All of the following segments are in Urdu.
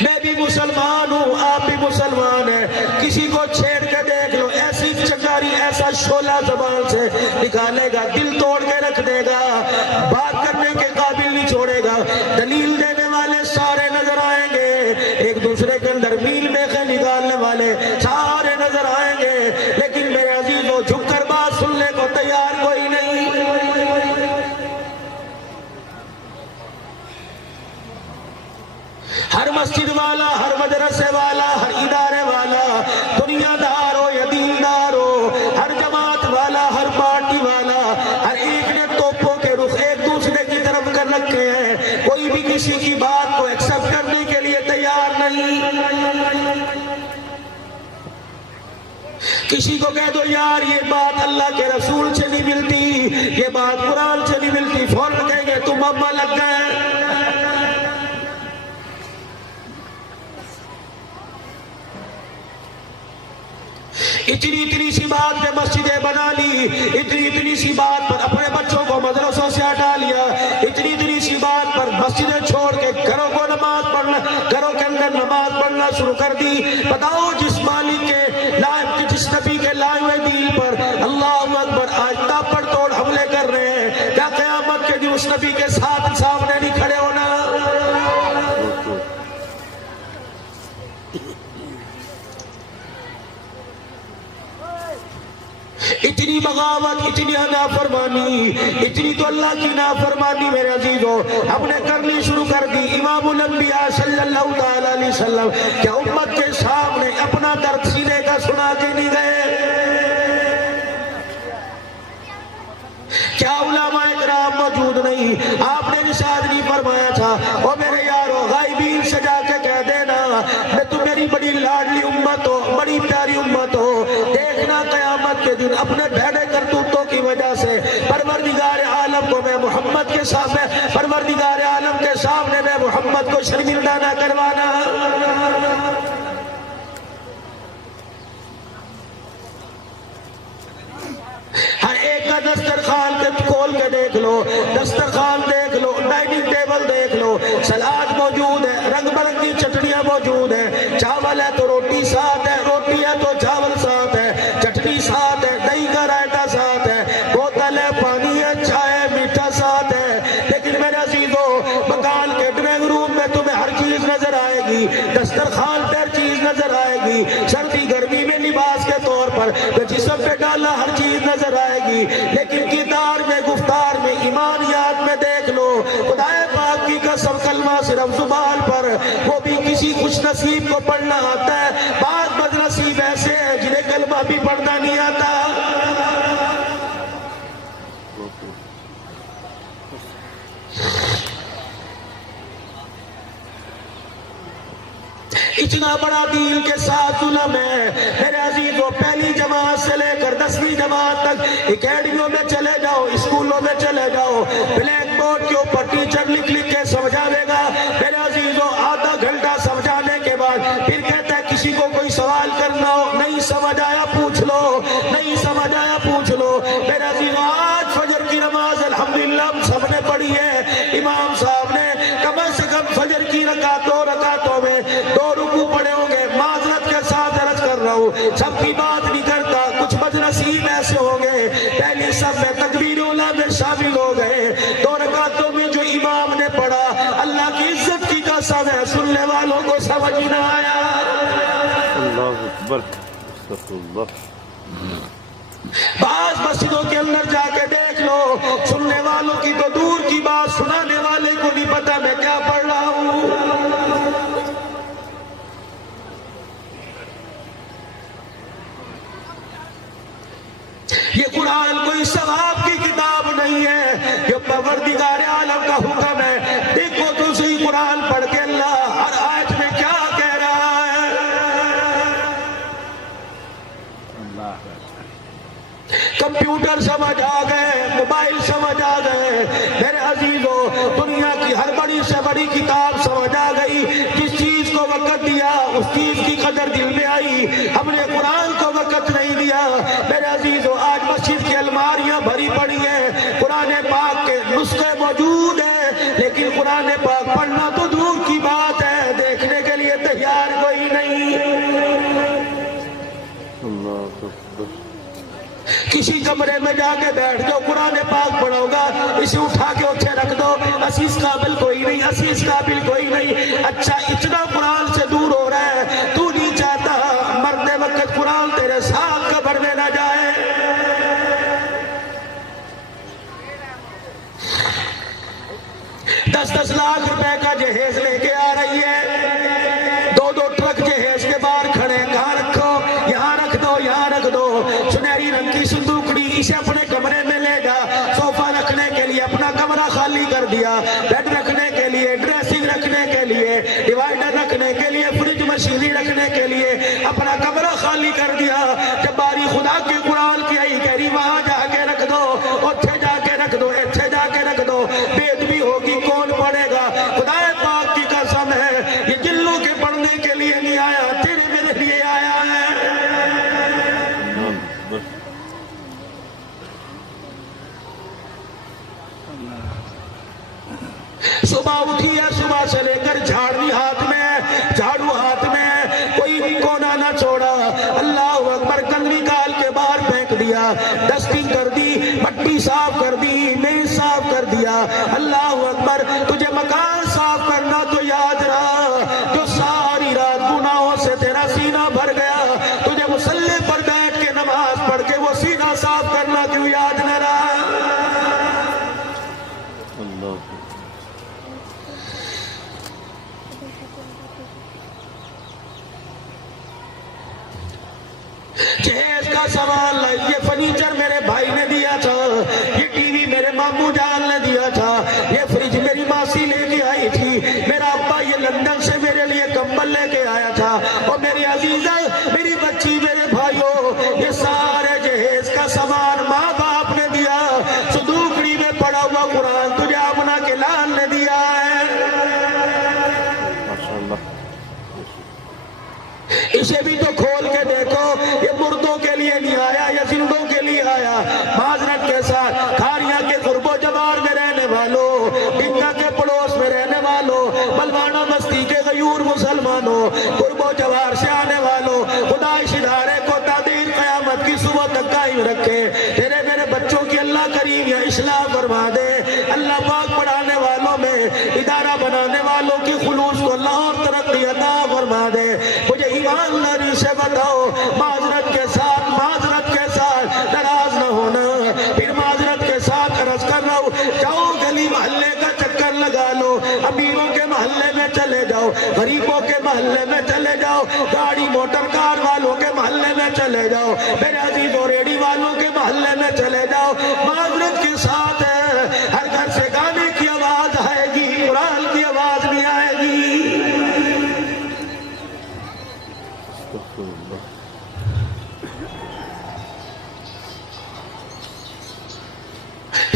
میں بھی مسلمان ہوں، آپ بھی مسلمان ہیں، کسی کو چھیڑ کے دیکھ لو، ایسی چنگاری ایسا شعلہ زبان سے نکالے گا، دل توڑ کے رکھ دے گا، بات کرنے کے قابل نہیں چھوڑے گا، دلیل دینے والے سارے نظر آئیں گے، ایک دوسرے کے اندر میل میخیں نکالنے والے سارے نظر آئیں گے، لیکن میرے عزیزوں جھک کر بات سننے کو تیار کوئی نہیں۔ ہر مسجد والا، ہر مدرسے والا، ہر ادارے والا، دنیا دار ہو یا دیندار ہو، ہر جماعت والا، ہر پارٹی والا، ہر ایک نے توپوں کے رخ ایک دوسرے کی طرف کر رکھے ہیں، کوئی بھی کسی کی بات کو ایکسپٹ کرنے کے لیے تیار نہیں۔ کسی کو کہہ دو یار یہ بات اللہ کے رسول سے نہیں ملتی، یہ بات قرآن سے نہیں ملتی، فوراً کہیں گے تم اما لگ گئے۔ اتنی سی بات پہ مسجدیں بنا لی، اتنی سی بات پر اپنے بچوں کو مدرسوں سے ہٹا لیا، اتنی سی بات پر مسجدیں چھوڑ کے گھروں کو نماز پڑھنا، گھروں کے اندر نماز پڑھنا شروع کر دی۔ بتاؤ جس مالک کے لائق، جس نبی کے لائے ہوئے دین پر اللہ اکبر آج تاپڑ توڑ حملے کر رہے ہیں، کیا قیامت کے دن اس نبی کے ساتھ سامنے نہیں کھڑے ہونا؟ اتنی بغاوت، اتنی نافرمانی، اتنی تو اللہ کی نافرمانی میرے عزیزوں ہم نے کرنی شروع کر دی۔ امام الانبیاء صلی اللہ تعالی علیہ وسلم کیا امت کے سامنے اپنا درد سینے کا سنا کے نہیں گئے؟ کیا علماء کرام موجود نہیں؟ آپ نے ارشاد نہیں فرمایا تھا او میرے یارو غائبین سے جا کے کہہ دینا میں تو میری بڑی لاڈلی امت ہو، بڑی پیاری امت ہو، دیکھنا قیامت کے دن اپنے بھیڑے کرتوتوں کی وجہ سے پروردگار عالم کو میں محمد کے سامنے، پروردگار عالم کے سامنے میں محمد کو شرمندہ نہ کروانا۔ ہر ایک کا دسترخوان کھول کے دیکھ لو، دسترخوان دیکھ لو، ڈائننگ ٹیبل دیکھ لو، سلاد موجود ہے، رنگ برنگی چٹنیاں موجود ہیں، چاول ہے تو روٹی ساتھ ہے، روٹی ہے تو چاول ساتھ ہے، چٹنی ساتھ ہے، دہی کا رائتہ ساتھ ہے، بوتل ہے، پانی ہے، چائے ہے، میٹھا ساتھ ہے، لیکن میرے عزیزوں مکان کے ڈرائنگ روم میں تمہیں ہر چیز نظر آئے گی، دسترخوان پہ ہر چیز نظر آئے گی، سردی گرمی میں لباس کے طور پر جسم پہ ڈالا ہر چیز نظر آئے گی، لیکن کردار میں، گفتار میں، ایمانیات میں دیکھ لو خدا پاک کی قسم کلمہ صرف زبان پر، وہ بھی کسی خوش نصیب کو پڑھنا آتا ہے، بعض بد نصیب ایسے ہیں جنہیں کلمہ بھی پڑھنا نہیں آتا۔ اتنا بڑا دین کے ساتھ ظلم ہے میرے عزیزوں، پہلی جماعت سے لے کر 10ویں جماعت تک اکیڈمیوں میں چلے جاؤ، اسکولوں میں چلے جاؤ، بلیک بورڈ کے اوپر ٹیچر لکھ کے سمجھاوے گا میرے عزیزوں، آدھا گھنٹہ سمجھانے کے بعد پھر کہتا ہے کسی کو کوئی سوال کرنا ہو، نہیں سمجھ آیا پوچھ لو، نہیں سمجھ آیا پوچھ لو۔ میرے عزیزوں آج فجر کی نماز الحمدللہ ہم سب نے پڑھی ہے، امام صاحب نے کم سے کم فجر کی دو رکعتوں میں 2 رکوع پڑھے ہوں گے، معذرت کے ساتھ عرض کر رہا ہوں، سب کی بات نہیں کرتا، کچھ بد نصیب ایسے ہوں گے پہلے سب میں تکبیر اولیٰ میں شامل ہو گئے، 2 رکعتوں میں جو امام نے پڑھا اللہ کی عزت کی قسم ہے سننے والوں کو سمجھ نہ آیا۔ اللہ اکبر، استغفر اللہ۔ بعض مسجدوں کے اندر جا کے دیکھ لو، سننے والوں کی تو دور کی بات، سنانے والے کو نہیں پتا میں کیا پڑھ رہا ہوں۔ یہ قرآن کوئی ثواب کی کتاب نہیں ہے، یہ پروردگار عالم کا حکم ہے۔ دیکھو تو صحیح قرآن پڑھ کے اللہ ہر آیت میں کیا کہہ رہا ہے۔ کمپیوٹر سمجھ آ گئے، موبائل سمجھ آ گئے، میرے عزیزوں دنیا کی ہر بڑی سے بڑی کتاب سمجھ آ گئی، جس چیز کو وقت دیا اس چیز کی قدر دل میں آئی، ہم نے قرآن کو وقت نہیں دیا۔ میرے عزیزوں آج مسجد کی الماریاں بھری پڑی ہیں، قرآن پاک کے نسخے موجود ہیں، لیکن قرآن پاک پڑھنا تو دور کی بات ہے، دیکھنے کے لیے کسی کمرے میں جا کے بیٹھ جاؤ، قرآن پاک پڑھو گا، اسے اٹھا کے اتھے رکھ دو، اسیس قابل کوئی نہیں، اسیس قابل کوئی نہیں۔ اچھا اتنا قرآن سے دور ہو رہا ہے، تو نہیں چاہتا مرتے وقت قرآن تیرے ساتھ قبر میں نہ جائے؟ 10-10 لاکھ روپے کا جہیز لے کے آ رہی ہے، 2 ٹرک جہیز کے باہر کھڑے، کہاں رکھو؟ یہاں رکھ دو، یہاں رکھ دو۔ سنہری رنگ کی صندوقڑی، اسے اپنے کمرے میں لے جا، صوفہ رکھنے کے لیے اپنا کمرہ خالی کر دیا، بیڈ رکھنے کے لیے، ڈریسنگ رکھنے کے لیے، ڈیوائڈر رکھنے کے لیے، فریج مشینری رکھنے کے لیے اپنا کمرہ خالی کر دیا۔ جب باری خدا کے قرآن کی آئی، کہہ رہی وہاں جا کے رکھ دو، اتھے جا کے رکھ دو، اتھے جا کے رکھ دو، بید بھی ہوگی، کون پڑھے گا؟ خدا پاک کی قسم ہے، یہ جلوں کے پڑھنے کے لیے نہیں آیا، تیرے میرے لیے آیا ہے۔ صبح اٹھی ہے، صبح سے لے کر جھاڑو ہاتھ میں، کوئی کونا نہ چھوڑا، اللہ اکبر، گند نکال کے باہر پھینک دیا، ڈسٹنگ کر دی، مٹی صاف کر دی، میز صاف کر دیا، اللہ اکبر۔ تجھے مکان صاف کرنا تو یاد رہا، جو ساری رات گناہوں سے تیرا سینہ بھر گیا، تجھے مصلی پر بیٹھ کے نماز پڑھ کے وہ سینہ صاف کرنا کیوں یاد نہ رہا؟ جہیز کا سوال، یہ فرنیچر میرے بھائی نے دیا تھا، یہ ٹی وی میرے ماموں جان نے دیا تھا، یہ فریج میری ماسی لے کے آئی تھی، میرا ابا یہ لندن سے میرے لیے کمبل لے کے آیا تھا، اور میری عزیزہ، میری بچی، میرے بھائیوں، یہ سارے جہیز کا سامان ماں باپ نے دیا، صندوقڑی میں پڑا ہوا قرآن تجھے آمنہ کے لال نے دیا ہے۔ اسے بھی تو کھول کے دیکھو، یہ مردوں کے لیے نہیں آیا، یہ زندوں کے لیے آیا۔ معذرت کے ساتھ کھاریاں کے قرب و جوار میں رہنے والوں، ڈنگا کے پڑوس میں رہنے والوں، بلوانہ بستی کے غیور مسلمانوں، قرب و جوار سے آنے والوں، خدا اس ادارے کو تعدیر قیامت کی صبح تک قائم رکھے۔ تیرے میرے بچوں کی اللہ کریم یا اصلاح فرما دے، اللہ پاک پڑھانے والوں میں، ادارہ بنانے والوں کی خلوص کو اللہ اور ترقی عطا فرما دے۔ مجھے ایمانداری سے بتاؤ، معذرت کے ساتھ ناراض نہ ہونا، پھر معذرت کے ساتھ عرض کر رہا ہوں، جاؤ گلی محلے کا چکر لگا لو، امیروں کے محلے میں چلے جاؤ، غریبوں کے محلے میں چلے جاؤ، گاڑی موٹر کار والوں کے محلے میں چلے جاؤ، میرے عزیزوں ریڈی والوں کے محلے میں چلے جاؤ، معذرت کے ساتھ ہر گھر سے گانے کی آواز آئے گی، قرآن کی آواز نہیں آئے گی۔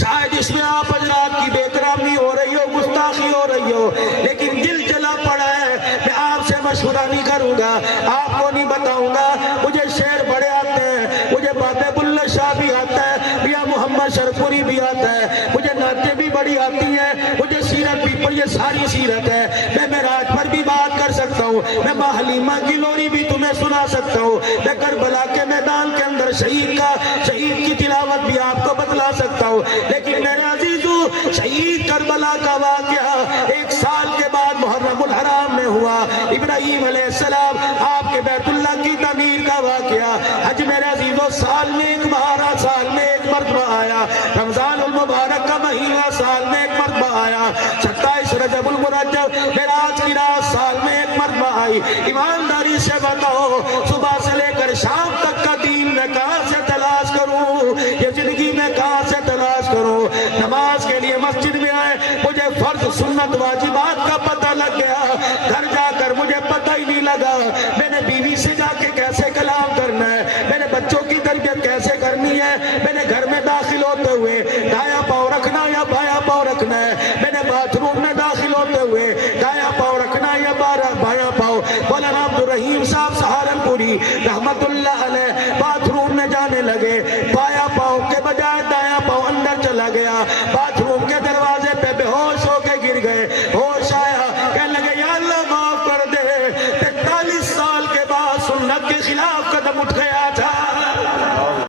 شاید اس میں آپ حضرات کی بے احترامی ہو رہی ہو، گستاخی ہو رہی ہو، لیکن دل جلا پڑا ہے، میں آپ سے مشورہ نہیں کروں گا، آپ کو نہیں بتاؤں گا، مجھے شعر بڑے آتے ہیں، مجھے باتیں بلّہ شاہ بھی آتا ہے، میاں محمد شرفوری بھی آتا ہے، مجھے نعتیں بھی بڑی آتی ہیں، مجھے سیرت بھی، پر یہ ساری سیرت ہے، میں معراج پر بھی بات کر سکتا ہوں، میں ماں حلیمہ کی لوری بھی تمہیں سنا سکتا ہوں، میں کربلا کے میدان کے اندر شہید کی تلاوت بھی آپ کو بتلا سکتا ہوں، لیکن میرے عزیزو، شہید کربلا کا واقعہ 1 سال کے بعد محرم الحرام میں ہوا، ابراہیم علیہ السلام آپ کے بیت اللہ کی تعمیر کا واقعہ، حج میرے عزیزو سال میں ایک بار، سال میں ایک مرتبہ آیا، رمضان المبارک کا مہینہ سال میں ایک مرتبہ آیا، 27 رجب المرجب معراج کی رات سال میں ایک مرتبہ آئی۔ ایمانداری سے بتاؤ، صبح سے لے کر شام تک کا دین میں کہاں سے تلاش کروں، یہ زندگی میں کہاں سے تلاش کروں؟ نماز کے لیے مسجد میں آئے، مجھے فرض سنت واجبات کا پتہ لگ گیا، گھر جا کر مجھے پتہ ہی نہیں لگا، میں نے بیوی سے جا کے کیسے کلام کرنا ہے، میں نے بچوں کی تربیت کیسے کرنی ہے، میں نے گھر میں داخل ہوتے ہوئے دایاں پاؤں رکھنا یا بایاں پاؤں رکھنا ہے، میں نے باتھ روم میں داخل ہوتے ہوئے دایاں پاؤں رکھنا یا بایاں پاؤں۔ مولانا عبدالرحیم صاحب سہارنپوری رحمت اللہ علیہ باتھ روم میں جانے لگے، بایاں پاؤں کے بجائے دایاں پاؤں اندر چلا گیا، باتھ روم کے دروازے پہ بے ہوش ہو کے گر گئے، ہوش آیا، کہنے لگے یا اللہ معاف کر دے، 43 سال کے بعد سنت کے خلاف قدم اٹھا